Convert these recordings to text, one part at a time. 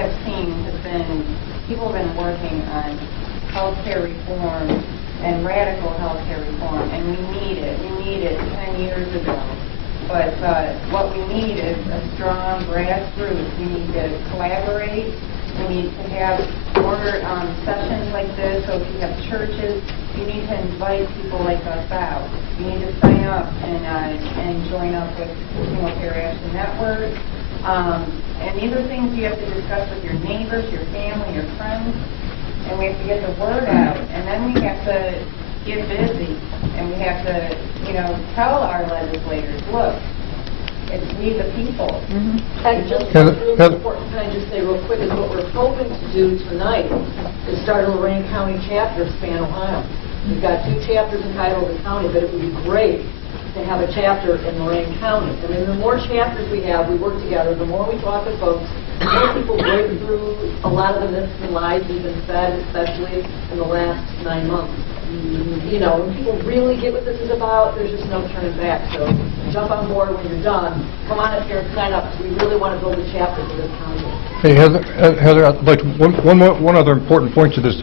have seen has been, people have been working on healthcare reform and radical healthcare reform, and we need it. We need it 10 years ago. But what we need is a strong grassroots. We need to collaborate. We need to have more sessions like this. So if you have churches, you need to invite people like us out. You need to sign up and join up with Single Payer Action Network. And these are things you have to discuss with your neighbors, your family, your friends. And we have to get the word out. And then we have to get busy. And we have to, tell our legislators, look, it's we the people. And just really important, can I just say real quick, is what we're hoping to do tonight is start a Lorain County chapter of Span, Ohio. We've got 2 chapters in Cuyahoga County, but it would be great to have a chapter in Lorain County. I mean, the more chapters we have, we work together, the more we talk to folks, the more people break through a lot of the myths and lies we've been fed, especially in the last 9 months. When people really get what this is about, there's just no turning back. So jump on board when you're done. Come on up here and sign up, because we really want to build a chapter for this county. Hey, Heather, I'd like one other important point to this.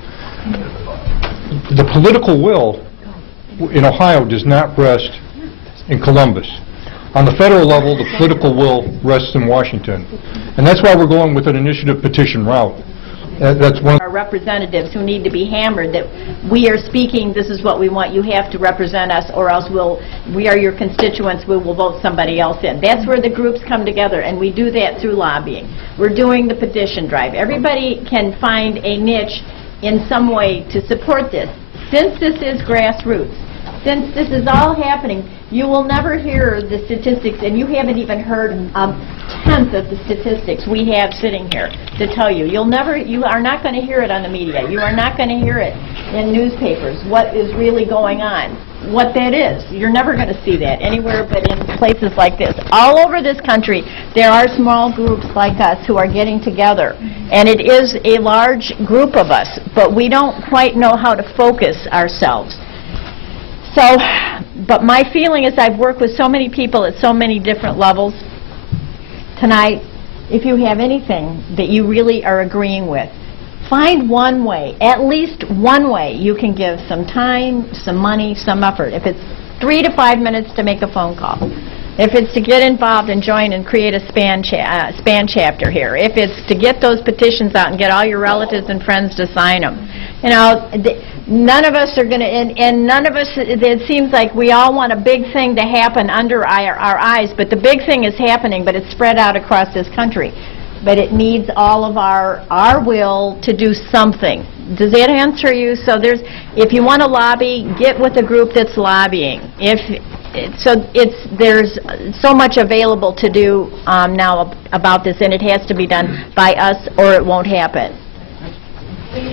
The political will in Ohio does not rest in Columbus. On the federal level, the political will rests in Washington. And that's why we're going with an initiative petition route. That's one. Our representatives who need to be hammered that we are speaking, this is what we want, you have to represent us, or else we are your constituents, we will vote somebody else in. That's where the groups come together, and we do that through lobbying. We're doing the petition drive. Everybody can find a niche in some way to support this. Since this is grassroots, since this is all happening, you will never hear the statistics, and you haven't even heard a tenth of the statistics we have sitting here to tell you. You are not going to hear it on the media. You are not going to hear it in newspapers, what is really going on, what that is. You're never going to see that anywhere but in places like this. All over this country, there are small groups like us who are getting together, and it is a large group of us, but we don't quite know how to focus ourselves. So, but my feeling is I've worked with so many people at so many different levels. Tonight, if you have anything that you really are agreeing with, find one way, at least one way you can give some time, some money, some effort. If it's 3 to 5 minutes to make a phone call, if it's to get involved and join and create a SPAN chapter here, if it's to get those petitions out and get all your relatives and friends to sign them. None of us are going to, and none of us, it seems like we all want a big thing to happen under our eyes, but the big thing is happening, but it's spread out across this country. But it needs all of our will to do something. Does that answer you? So if you want to lobby, get with a group that's lobbying. There's so much available to do now about this, and it has to be done by us or it won't happen.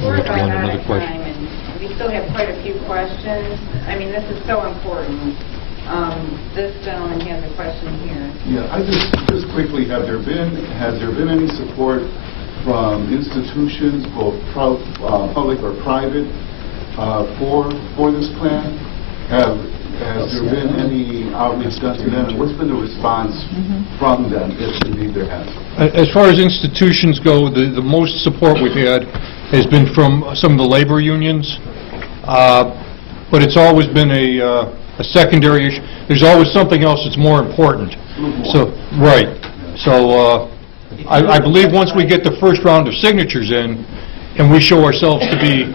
We're about out of time, and we still have quite a few questions. I mean, this is so important. This gentleman has a question here. Yeah, I just quickly, has there been any support from institutions, both public or private, for this plan? Has there been any outreach done to them, and what's been the response from them, if indeed there has? As far as institutions go, the most support we've had has been from some of the labor unions, but it's always been a secondary issue. There's always something else that's more important. So, right. So I believe once we get the first round of signatures in, and we show ourselves to be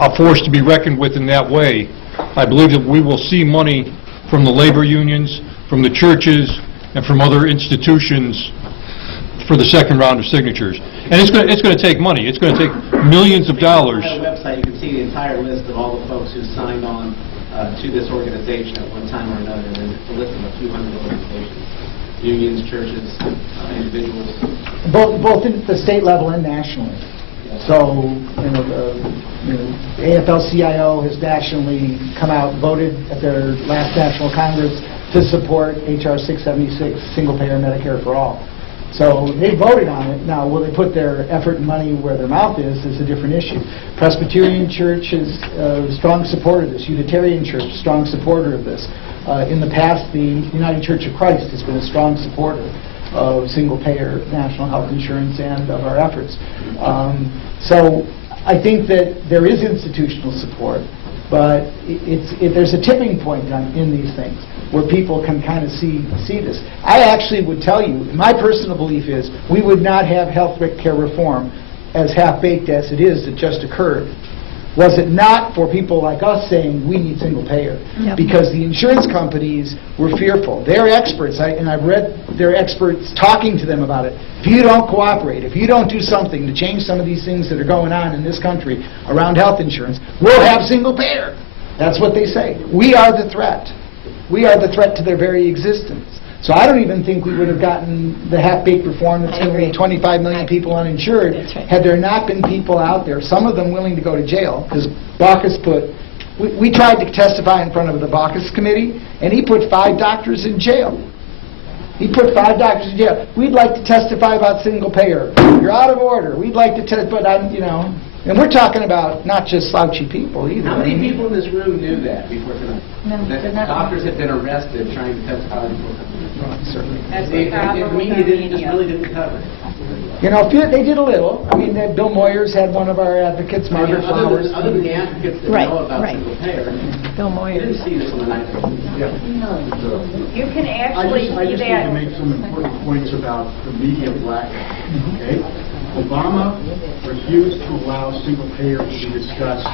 a force to be reckoned with in that way, I believe that we will see money from the labor unions, from the churches, and from other institutions for the second round of signatures. And it's going to take money. It's going to take millions of dollars. On the website, you can see the entire list of all the folks who signed on to this organization at one time or another. And it's a list of a few hundred organizations, unions, churches, individuals. Both at the state level and nationally. So, the AFL-CIO has nationally come out, voted at their last National Congress to support H.R. 676, single-payer Medicare for all. So they voted on it. Now, will they put their effort and money where their mouth is a different issue. Presbyterian Church is a strong supporter of this. Unitarian Church, strong supporter of this. In the past, the United Church of Christ has been a strong supporter. of single-payer national health insurance and of our efforts. So I think that there is institutional support, but there's a tipping point in these things where people can kind of see this. I actually would tell you, my personal belief is we would not have health care reform as half-baked as it is that just occurred, was it not for people like us saying we need single payer. Yep. Because the insurance companies were fearful. They're experts, and I've read their experts talking to them about it. If you don't cooperate, if you don't do something to change some of these things that are going on in this country around health insurance, we'll have single payer. That's what they say. We are the threat. We are the threat to their very existence. So I don't even think we would have gotten the half-baked reform that's going to leave 25 million people uninsured That's right. had there not been people out there, some of them willing to go to jail, because Baucus we tried to testify in front of the Baucus committee, and he put 5 doctors in jail. He put 5 doctors in jail. We'd like to testify about single payer. You're out of order. We'd like to but and we're talking about not just slouchy people either. How many people in this room knew that before tonight? No, That they're not. doctors have been arrested trying to testify before coming. Certainly. That's The the media just really didn't cover it. They did a little. I mean, Bill Moyers had one of our advocates, Margaret Flowers. Other than the advocates that Right, know about right. single payer, Bill you Moyers. didn't see this on the night. You can actually I see just need that. to make some important points about the media blackout, okay? Obama refused to allow single payer to be discussed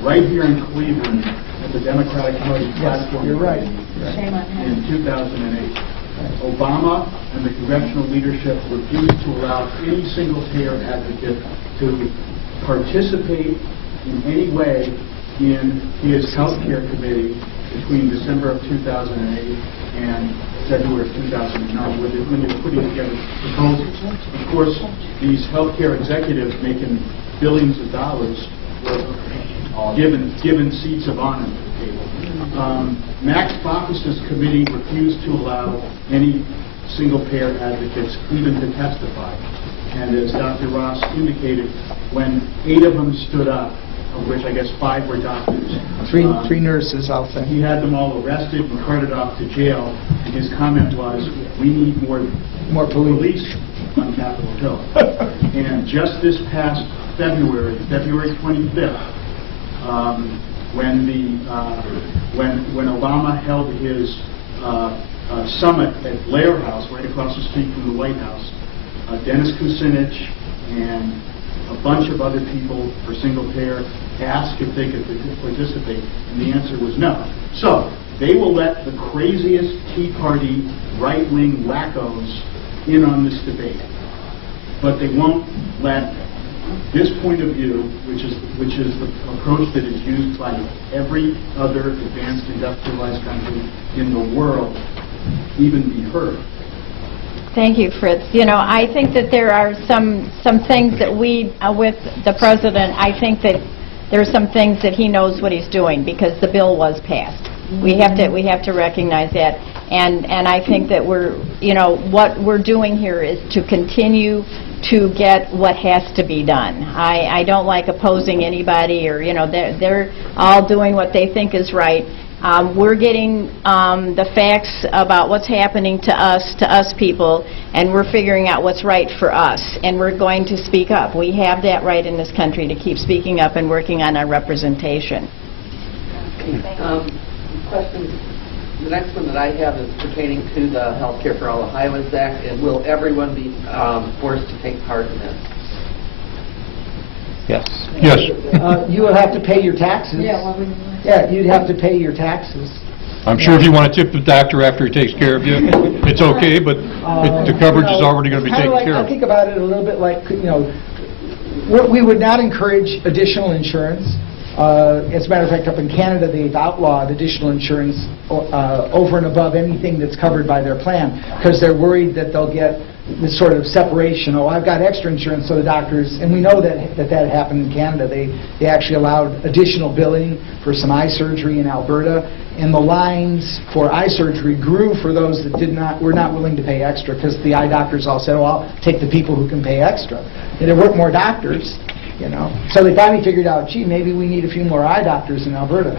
right here in Cleveland at the Democratic Party platform. You're right. Shame on him. In 2008. Obama and the congressional leadership refused to allow any single-payer advocate to participate in any way in his health care committee between December of 2008 and February of 2009, when they were putting together proposals. Of course, these health care executives making billions of dollars were given seats of honor at the table. Max Baucus's committee refused to allow any single-payer advocates even to testify. And as Dr. Ross indicated, when 8 of them stood up, of which I guess 5 were doctors. Three nurses, I'll say. He had them all arrested and carted off to jail, and his comment was, we need more police on Capitol Hill. And just this past February 25th, when Obama held his summit at Blair House, right across the street from the White House, Dennis Kucinich and a bunch of other people for single payer asked if they could participate, and the answer was no. So they will let the craziest Tea Party right-wing wackos in on this debate, but they won't let this point of view, which is the approach that is used by every other advanced industrialized country in the world, even be heard. Thank you, Fritz. I think that there are some things that we, with the president, I think that there are some things that he knows what he's doing because the bill was passed. We have to recognize that, and I think that what we're doing here is to continue to get what has to be done. I don't like opposing anybody, or they're all doing what they think is right. We're getting the facts about what's happening to us people, and we're figuring out what's right for us, and we're going to speak up. We have that right in this country to keep speaking up and working on our representation. Question. The next one that I have is pertaining to the Health Care for All Ohioans Act, and will everyone be forced to take part in this? Yes. You will have to pay your taxes. Yeah, you'd have to pay your taxes. I'm sure if you want to tip the doctor after he takes care of you, it's okay, but the coverage is already going to be taken care of. I think about it a little bit like, we would not encourage additional insurance. As a matter of fact, up in Canada, they've outlawed additional insurance over and above anything that's covered by their plan, because they're worried that they'll get this sort of separation. Oh, I've got extra insurance, so the doctors, and we know that happened in Canada. They actually allowed additional billing for some eye surgery in Alberta, and the lines for eye surgery grew for those that were not willing to pay extra, because the eye doctors all said, oh, I'll take the people who can pay extra. And there weren't more doctors. So they finally figured out, gee, maybe we need a few more eye doctors in Alberta.